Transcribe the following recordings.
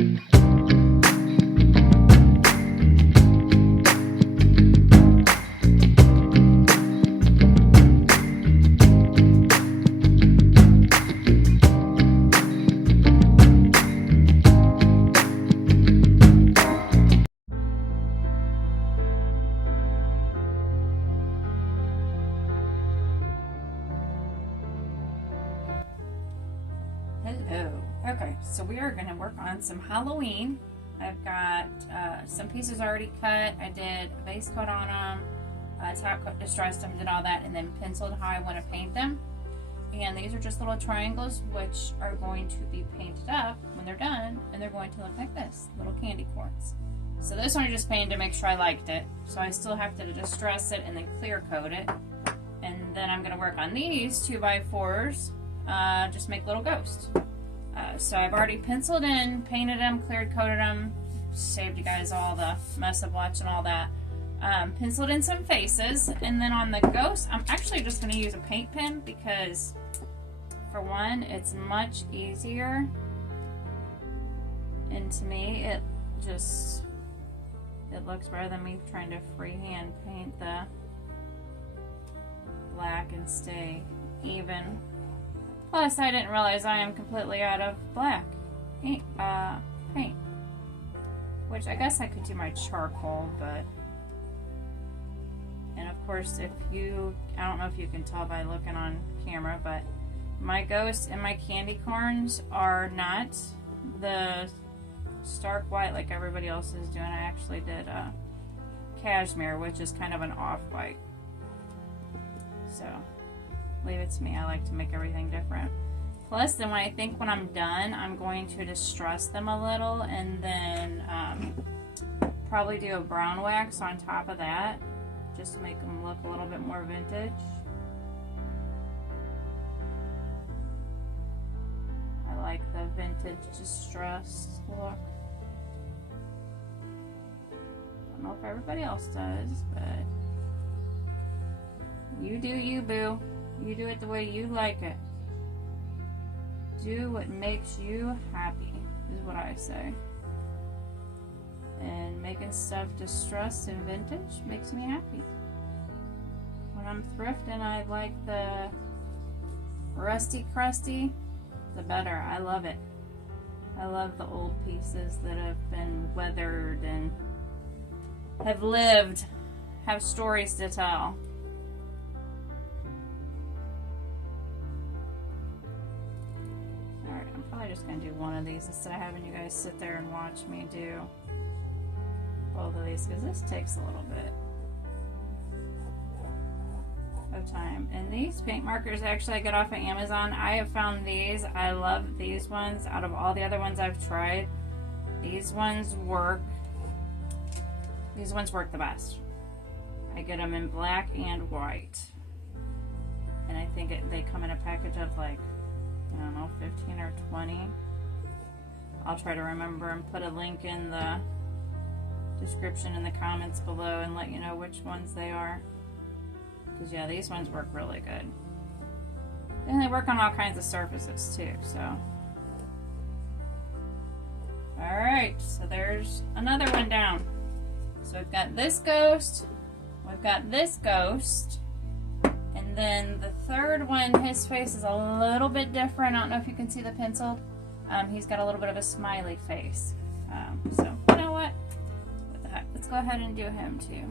Hello. Okay, so we are going to work on some Halloween. I've got some pieces already cut. I did a base coat on them, top coat, distressed them, did all that, and then penciled how I want to paint them. And these are just little triangles which are going to be painted up when they're done, and they're going to look like this, little candy corns. So this one I just painted to make sure I liked it. So I still have to distress it and then clear coat it. And then I'm going to work on these 2x4s, just make little ghosts. So I've already penciled in, painted them, cleared coated them, saved you guys all the mess of watching all that. Penciled in some faces, and then on the ghost, I'm actually just going to use a paint pen because, for one, it's much easier, and to me, it looks better than me trying to freehand paint the black and stay even. Plus, I didn't realize I am completely out of black paint, which I guess I could do my charcoal, but, and of course, I don't know if you can tell by looking on camera, but my ghosts and my candy corns are not the stark white like everybody else is doing. I actually did cashmere, which is kind of an off-white. So leave it to me. I like to make everything different. Plus, then when I'm done, I'm going to distress them a little and then probably do a brown wax on top of that just to make them look a little bit more vintage. I like the vintage distressed look. I don't know if everybody else does, but you do you, boo. You do it the way you like it. Do what makes you happy, is what I say. And making stuff distressed and vintage makes me happy. When I'm thrifting, I like the rusty crusty, the better. I love it. I love the old pieces that have been weathered and have lived, have stories to tell. Alright, I'm probably just going to do one of these instead of having you guys sit there and watch me do both of these, because this takes a little bit of time. And these paint markers actually I got off of Amazon. I have found these. I love these ones. Out of all the other ones I've tried, these ones work. These ones work the best. I get them in black and white. And I think they come in a package of like, I don't know, 15 or 20. I'll try to remember and put a link in the description in the comments below and let you know which ones they are. Because yeah, these ones work really good. And they work on all kinds of surfaces too, so. Alright, so there's another one down. So we've got this ghost, we've got this ghost, and then the third one, his face is a little bit different. I don't know if you can see the pencil. He's got a little bit of a smiley face. So, you know what? What the heck? Let's go ahead and do him too.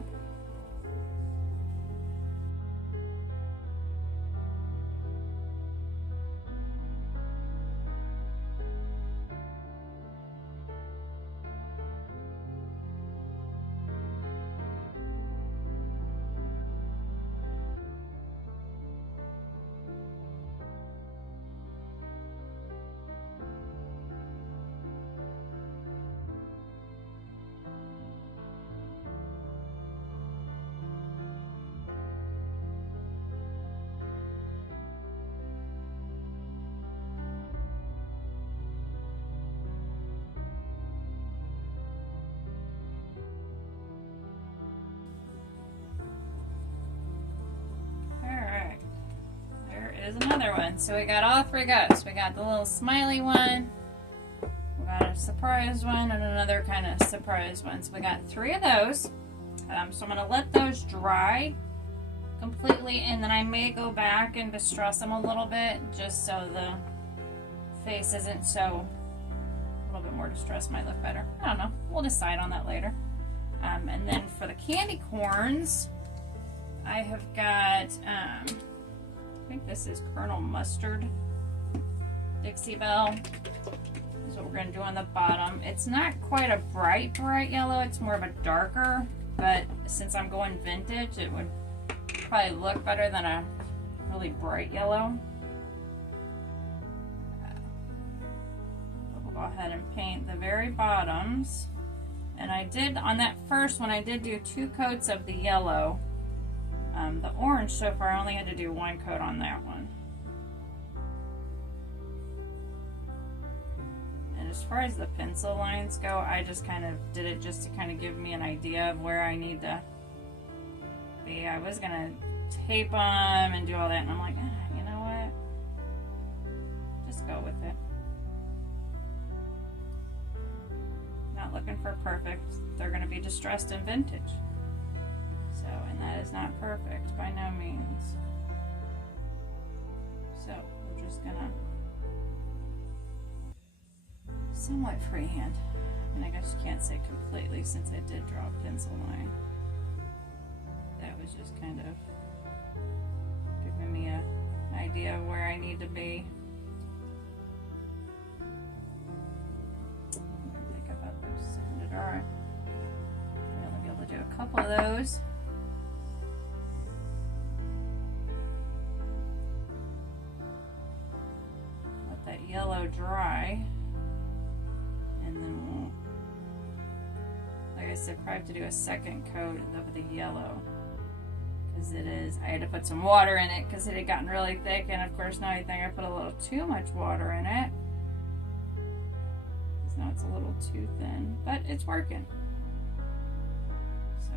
There's another one. So we got all three ghosts. We got the little smiley one, we got a surprise one and another kind of surprise one. So we got 3 of those. So I'm going to let those dry completely, and then I may go back and distress them a little bit just so the face isn't so, a little bit more distressed might look better. I don't know. We'll decide on that later. And then for the candy corns, I have got, I think this is Colonel Mustard Dixie Belle. This is what we're going to do on the bottom. It's not quite a bright yellow. It's more of a darker, but since I'm going vintage, it would probably look better than a really bright yellow. We'll go ahead and paint the very bottoms. And I did, on that first one, I did do 2 coats of the yellow. The orange so far, I only had to do 1 coat on that one. And as far as the pencil lines go, I just kind of did it just to kind of give me an idea of where I need to be. I was going to tape them and do all that, and I'm like, you know what? Just go with it. Not looking for perfect. They're going to be distressed in vintage. So, and that is not perfect by no means. So, we're just going to somewhat freehand. And I guess you can't say completely since I did draw a pencil line. That was just kind of giving me an idea of where I need to be. Alright, I'm going to be able to do a couple of those. Let that yellow dry, and then we'll, like I said, probably have to do a second coat of the yellow, because it is, I had to put some water in it because it had gotten really thick, and of course now I think I put a little too much water in it. Now it's a little too thin, but it's working. So.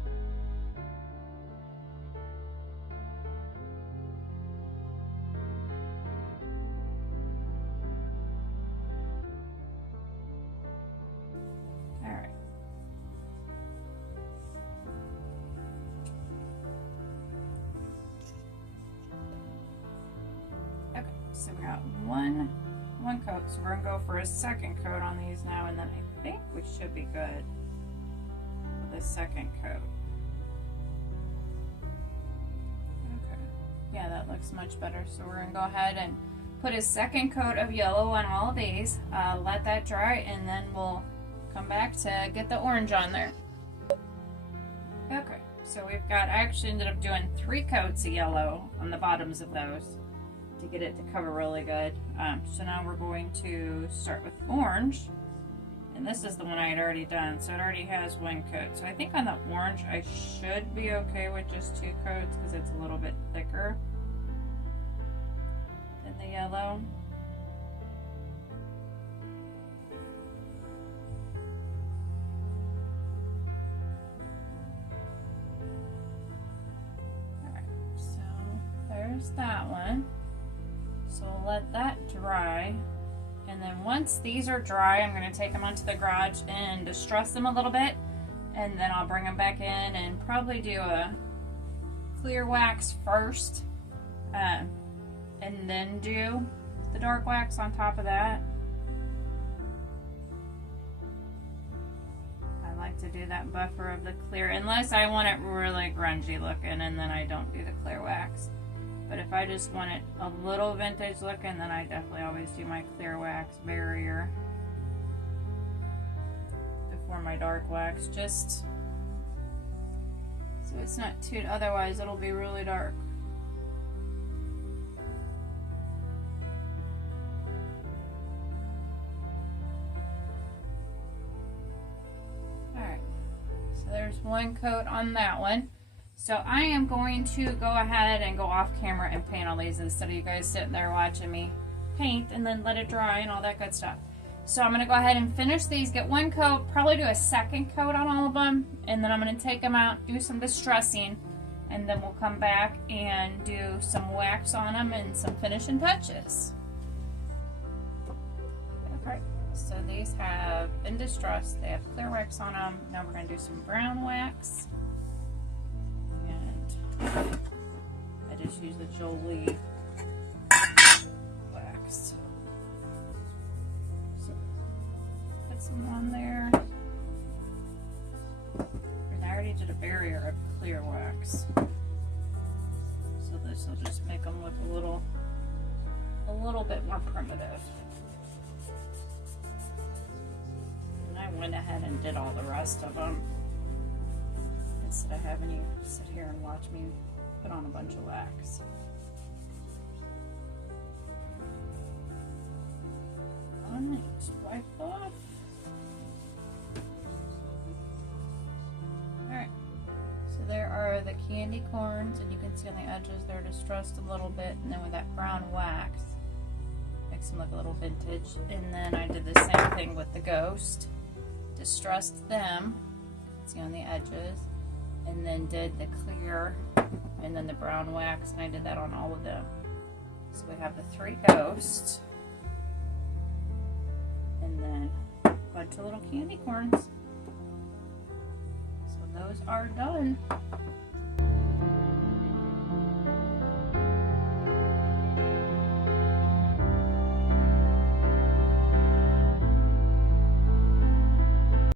All right. Okay, so we got one coat, so we're gonna go for a second coat on these now, and then I think we should be good with a second coat. Okay, yeah, that looks much better. So we're gonna go ahead and put a second coat of yellow on all of these, let that dry, and then we'll come back to get the orange on there. Okay, so we've got, I actually ended up doing 3 coats of yellow on the bottoms of those to get it to cover really good. So now we're going to start with orange, and this is the one I had already done, so it already has 1 coat. So I think on the orange I should be okay with just 2 coats because it's a little bit thicker than the yellow. Alright, so there's that one. So we'll let that dry, and then once these are dry, I'm going to take them onto the garage and distress them a little bit, and then I'll bring them back in and probably do a clear wax first, and then do the dark wax on top of that. I like to do that buffer of the clear, unless I want it really grungy looking, and then I don't do the clear wax. But if I just want it a little vintage looking, then I definitely always do my clear wax barrier before my dark wax, just so it's not too, otherwise it'll be really dark. Alright, so there's 1 coat on that one. So I am going to go ahead and go off camera and paint all these instead of you guys sitting there watching me paint and then let it dry and all that good stuff. So I'm going to go ahead and finish these, get 1 coat, probably do a second coat on all of them, and then I'm going to take them out, do some distressing, and then we'll come back and do some wax on them and some finishing touches. Okay, So these have been distressed. They have clear wax on them. Now we're going to do some brown wax. And I just use the Jolie wax. So put some on there. And I already did a barrier of clear wax. So this will just make them look a little bit more primitive. And I went ahead and did all the rest of them instead of having you sit here and watch me put on a bunch of wax. Alright, wipe off. Alright, so there are the candy corns, and you can see on the edges they're distressed a little bit, and then with that brown wax makes them look a little vintage. And then I did the same thing with the ghost, distressed them, see on the edges, and then did the clear and then the brown wax, and I did that on all of them. So we have the 3 ghosts, and then a bunch of little candy corns. So those are done.